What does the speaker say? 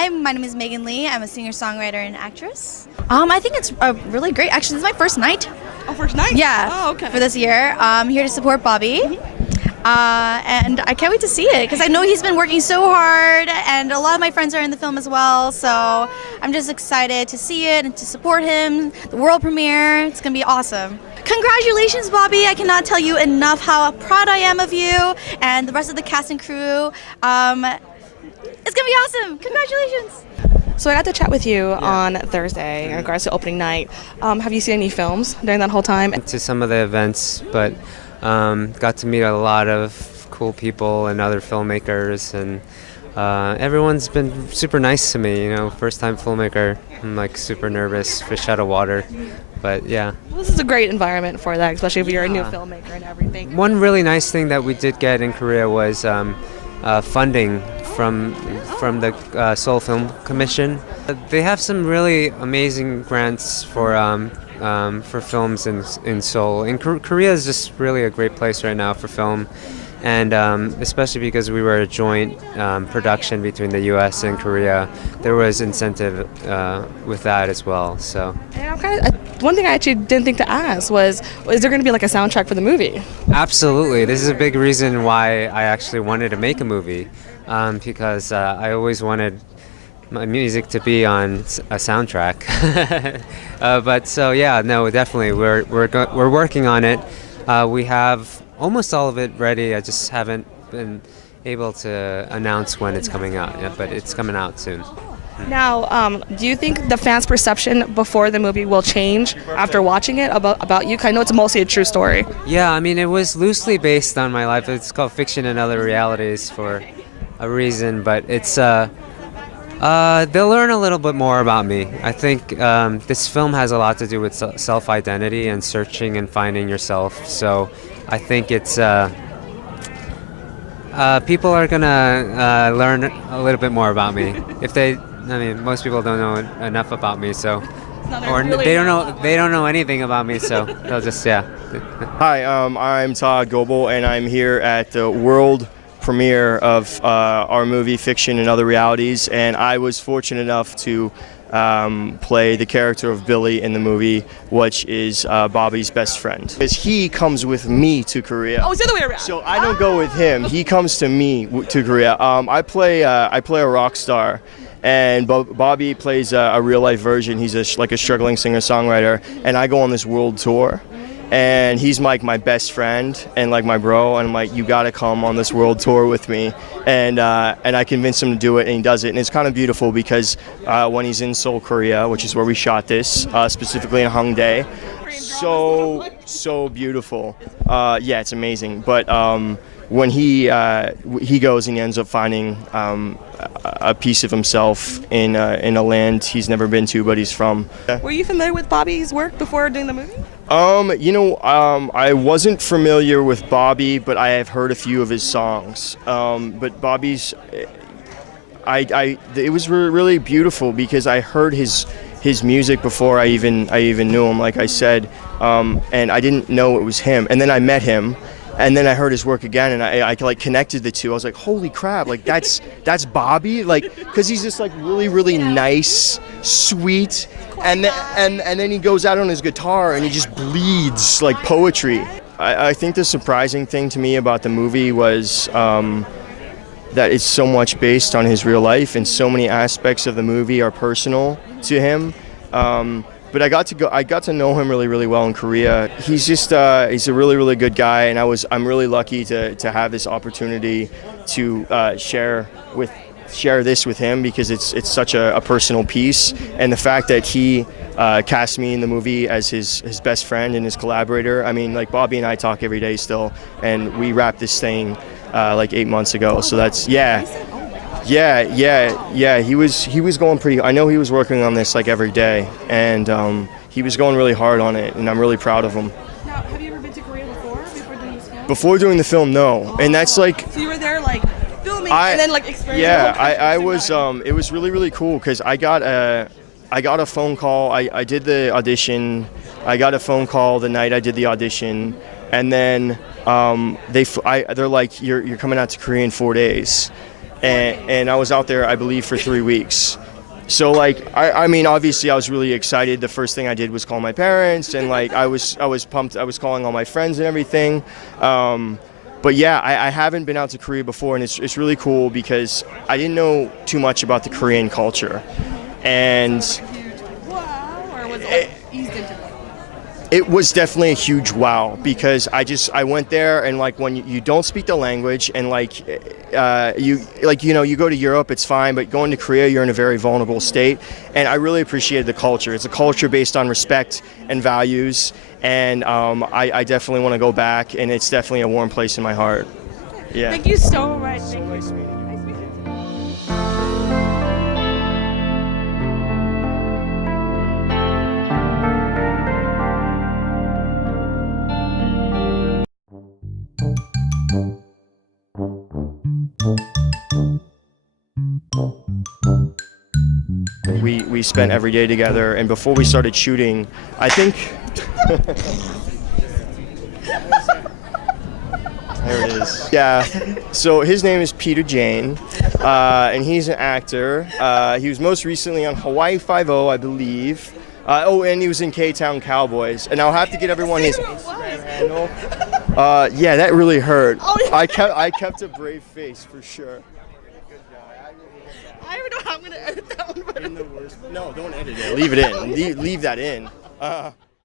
Hi, my name is Megan Lee. I'm a singer-songwriter and actress. I think it's really great. Actually, this is my first night. Oh, first night? Yeah. Oh, okay. For this year. I'm here to support Bobby. And I can't wait to see it because I know he's been working so hard, and a lot of my friends are in the film as well. So I'm just excited to see it and to support him. The world premiere. It's going to be awesome. Congratulations, Bobby. I cannot tell you enough how proud I am of you and the rest of the cast and crew. It's going to be awesome. Congratulations. So I got to chat with you on Thursday in regards to opening night. Have you seen any films during that whole time? To some of the events, but got to meet a lot of cool people and other filmmakers, and everyone's been super nice to me. You know, first time filmmaker. I'm like super nervous, fish out of water, but yeah. Well, this is a great environment for that, especially if you're a new filmmaker and everything. One really nice thing that we did get in Korea was funding from the Seoul Film Commission. They have some really amazing grants for films in Seoul. And Korea is just really a great place right now for film, and especially because we were a joint production between the U.S. and Korea, there was incentive with that as well. So. And one thing I actually didn't think to ask was there going to be like a soundtrack for the movie? Absolutely. This is a big reason why I actually wanted to make a movie, because I always wanted my music to be on a soundtrack. But so yeah, no, definitely we're working on it. We have almost all of it ready. I just haven't been able to announce when it's coming out yet, but it's coming out soon. Now, do you think the fans' perception before the movie will change after watching it about you? 'Cause I know it's mostly a true story. Yeah, I mean, it was loosely based on my life. It's called Fiction and Other Realities for a reason, but it's they'll learn a little bit more about me. I think this film has a lot to do with self-identity and searching and finding yourself. So I think it's people are gonna learn a little bit more about me. I mean, most people don't know enough about me, so they don't know anything about me, so they'll just Hi, I'm Todd Goble, and I'm here at the world premiere of our movie Fiction and Other Realities, and I was fortunate enough to play the character of Billy in the movie, which is Bobby's best friend. Because he comes with me to Korea. Oh, it's the other way around. So I don't go with him. He comes to me to Korea. I play a rock star, and Bobby plays a real life version. He's like a struggling singer-songwriter, and I go on this world tour. And he's like my best friend and like my bro, and I'm like, you gotta come on this world tour with me, and I convinced him to do it, and he does it, and it's kind of beautiful because when he's in Seoul, Korea, which is where we shot this, specifically in Hongdae, so beautiful. Yeah, it's amazing. But when he goes and he ends up finding a piece of himself in a land he's never been to, but he's from. Were you familiar with Bobby's work before doing the movie? I wasn't familiar with Bobby, but I have heard a few of his songs. But Bobby's, it was really beautiful because I heard his music before I even knew him, like I said, and I didn't know it was him. And then I met him, and then I heard his work again, and I like connected the two. I was like, holy crap, like that's Bobby, like, because he's just like really nice, sweet. And then he goes out on his guitar and he just bleeds like poetry. I think the surprising thing to me about the movie was that it's so much based on his real life, and so many aspects of the movie are personal to him. But I got to know him really well in Korea. He's just he's a really good guy, and I'm really lucky to have this opportunity to share this with him, because it's such a personal piece, and the fact that he cast me in the movie as his best friend and his collaborator. I mean, like, Bobby and I talk every day still, and we wrapped this thing like 8 months ago. So that's yeah. He was going pretty. I know he was working on this like every day, and he was going really hard on it, and I'm really proud of him. Now, have you ever been to Korea before doing this film? Before doing the film, no. And that's like. So you were there like filming and then like experiencing. Yeah, I was. It was really cool because I got a phone call. I did the audition. I got a phone call the night I did the audition, and then they're like, you're coming out to Korea in 4 days. and I was out there, I believe, for 3 weeks. So like, I mean, obviously I was really excited. The first thing I did was call my parents, and like I was pumped. I was calling all my friends and everything. But yeah, I haven't been out to Korea before, and it's really cool because I didn't know too much about the Korean culture, and it was definitely a huge wow because I went there, and like when you don't speak the language, and like you go to Europe, it's fine, but going to Korea, you're in a very vulnerable state, and I really appreciated the culture. It's a culture based on respect and values, and I definitely want to go back, and it's definitely a warm place in my heart. Yeah. Thank you so much. So nice meeting you. We spent every day together, and before we started shooting, I think there it is. Yeah. So his name is Peter Jane, and he's an actor. He was most recently on Hawaii Five-0, I believe. And he was in K-Town Cowboys. And I'll have to get everyone his Instagram handle. Yeah, that really hurt. I kept a brave face for sure. I don't even know how I'm gonna edit that one. But No, don't edit it. Leave it in. Leave that in.